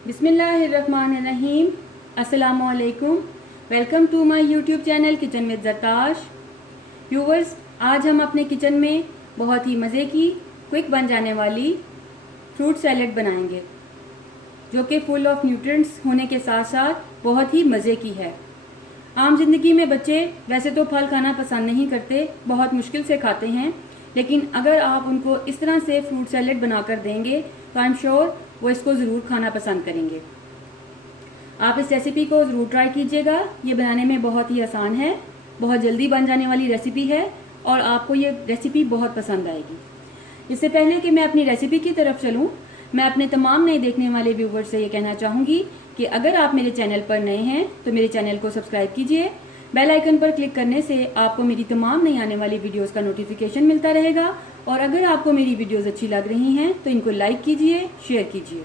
बिस्मिल्लाहिर्रहमानिर्रहीम। अस्सलामुअलैकुम। Welcome to my YouTube channel kitchen with Zartash. Viewers, आज हम अपने किचन में बहुत ही मज़े की क्विक बन जाने वाली फ्रूट सैलेड बनाएंगे, जो कि फुल ऑफ न्यूट्रिएंट्स होने के साथ साथ बहुत ही मज़े की है। आम जिंदगी में बच्चे वैसे तो फल खाना पसंद नहीं करते, बहुत मुश्किल से खाते हैं, लेकिन अगर आप उनको इस तरह से फ्रूट सैलेड बनाकर देंगे तो आई एम श्योर वो इसको ज़रूर खाना पसंद करेंगे। आप इस रेसिपी को ज़रूर ट्राई कीजिएगा। ये बनाने में बहुत ही आसान है, बहुत जल्दी बन जाने वाली रेसिपी है और आपको ये रेसिपी बहुत पसंद आएगी। इससे पहले कि मैं अपनी रेसिपी की तरफ चलूँ, मैं अपने तमाम नए देखने वाले व्यूवर्स से ये कहना चाहूँगी कि अगर आप मेरे चैनल पर नए हैं तो मेरे चैनल को सब्सक्राइब कीजिए। बेल आइकन पर क्लिक करने से आपको मेरी तमाम नई आने वाली वीडियोस का नोटिफिकेशन मिलता रहेगा और अगर आपको मेरी वीडियोस अच्छी लग रही हैं तो इनको लाइक कीजिए, शेयर कीजिए।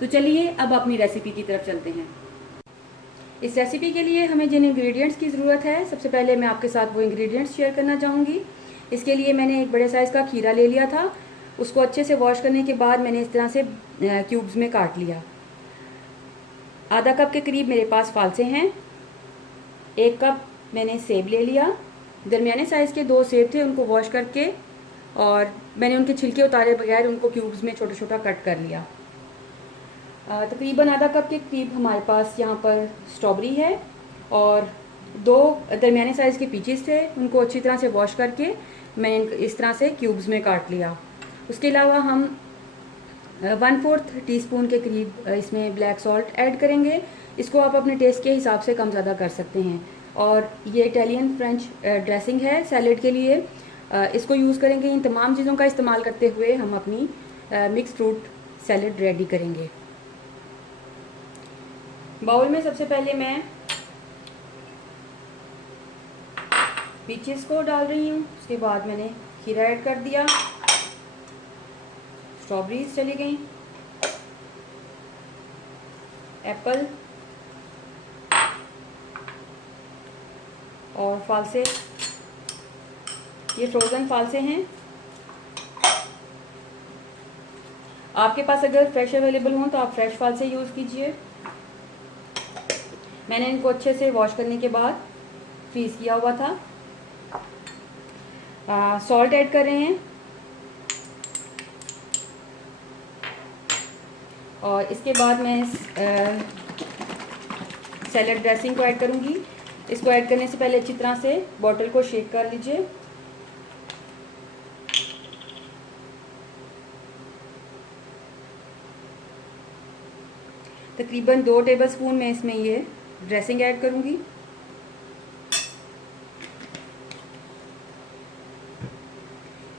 तो चलिए अब अपनी रेसिपी की तरफ चलते हैं। इस रेसिपी के लिए हमें जिन इंग्रेडिएंट्स की ज़रूरत है, सबसे पहले मैं आपके साथ वो इंग्रेडिएंट्स शेयर करना चाहूँगी। इसके लिए मैंने एक बड़े साइज़ का खीरा ले लिया था। उसको अच्छे से वॉश करने के बाद मैंने इस तरह से क्यूब्स में काट लिया। आधा कप के करीब मेरे पास फालसे हैं। 1 कप मैंने सेब ले लिया। दरमियाने साइज़ के 2 सेब थे, उनको वॉश करके और मैंने उनके छिलके उतारे बगैर उनको क्यूब्स में छोटा छोटा कट कर लिया। तकरीबन आधा कप के करीब हमारे पास यहाँ पर स्ट्रॉबेरी है और 2 दरमियाने साइज़ के पीचेस थे, उनको अच्छी तरह से वॉश करके मैंने इस तरह से क्यूब्स में काट लिया। उसके अलावा हम 1/4 टीस्पून के करीब इसमें ब्लैक सॉल्ट ऐड करेंगे। इसको आप अपने टेस्ट के हिसाब से कम ज़्यादा कर सकते हैं। और ये इटालियन फ्रेंच ड्रेसिंग है सैलेड के लिए, इसको यूज़ करेंगे। इन तमाम चीज़ों का इस्तेमाल करते हुए हम अपनी मिक्स फ्रूट सैलेड रेडी करेंगे। बाउल में सबसे पहले मैं पीचेस को डाल रही हूँ, उसके बाद मैंने खीरा ऐड कर दिया, स्ट्रॉबेरीज चली गई, एप्पल और फालसे, ये फ्रोज़न फालसे हैं। आपके पास अगर फ्रेश अवेलेबल हों तो आप फ्रेश फालसे यूज़ कीजिए। मैंने इनको अच्छे से वॉश करने के बाद फ्रीज़ किया हुआ था। सॉल्ट ऐड कर रहे हैं और इसके बाद मैं सैलेड ड्रेसिंग को ऐड करूँगी। इसको ऐड करने से पहले अच्छी तरह से बॉटल को शेक कर लीजिए। तकरीबन 2 टेबलस्पून मैं इसमें ये ड्रेसिंग ऐड करूँगी।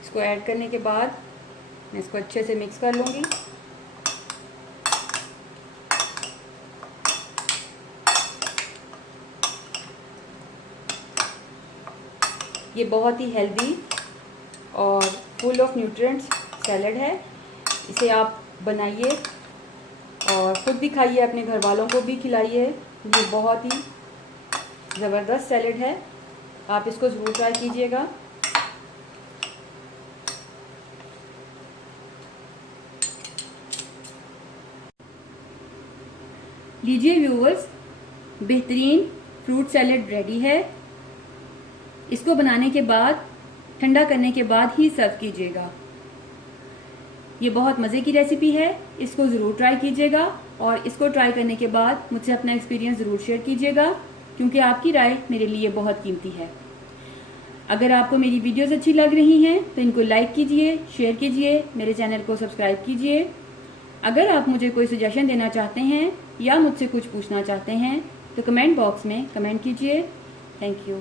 इसको ऐड करने के बाद मैं इसको अच्छे से मिक्स कर लूँगी। ये बहुत ही हेल्दी और फुल ऑफ न्यूट्रिएंट्स सैलेड है। इसे आप बनाइए और ख़ुद भी खाइए, अपने घर वालों को भी खिलाइए। ये बहुत ही ज़बरदस्त सैलेड है, आप इसको ज़रूर ट्राई कीजिएगा। लीजिए व्यूवर्स, बेहतरीन फ्रूट सैलेड रेडी है। इसको बनाने के बाद, ठंडा करने के बाद ही सर्व कीजिएगा। ये बहुत मज़े की रेसिपी है, इसको ज़रूर ट्राई कीजिएगा और इसको ट्राई करने के बाद मुझसे अपना एक्सपीरियंस ज़रूर शेयर कीजिएगा, क्योंकि आपकी राय मेरे लिए बहुत कीमती है। अगर आपको मेरी वीडियोस अच्छी लग रही हैं तो इनको लाइक कीजिए, शेयर कीजिए, मेरे चैनल को सब्सक्राइब कीजिए। अगर आप मुझे कोई सजेशन देना चाहते हैं या मुझसे कुछ पूछना चाहते हैं तो कमेंट बॉक्स में कमेंट कीजिए। Thank you.